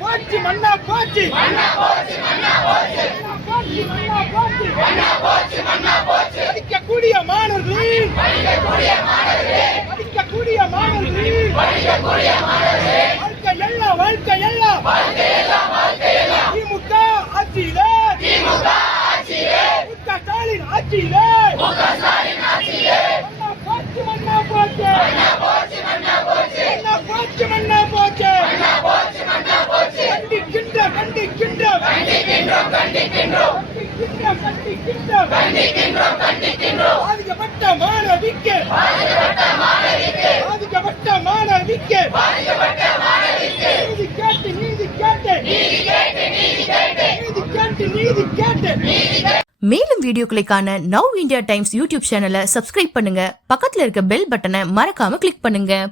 போச்சு மண்ணா போச்சு படிக்கக்கூடிய மாணவர்கள் வாழ்க்கை எல்லாம் திமுக ஆட்சியிலே ஸ்டாலின் ஆட்சியிலே மண்ணா போச்சு பாதிக்கப்பட்ட மாணவிக்கு நீதி கேட்டு மேலும் வீடியோக்களை காண நவ் இந்தியா டைம்ஸ் யூடியூப் சேனலை சப்ஸ்கிரைப் பண்ணுங்க. பக்கத்துல இருக்க பெல் பட்டனை மறக்காம கிளிக் பண்ணுங்க.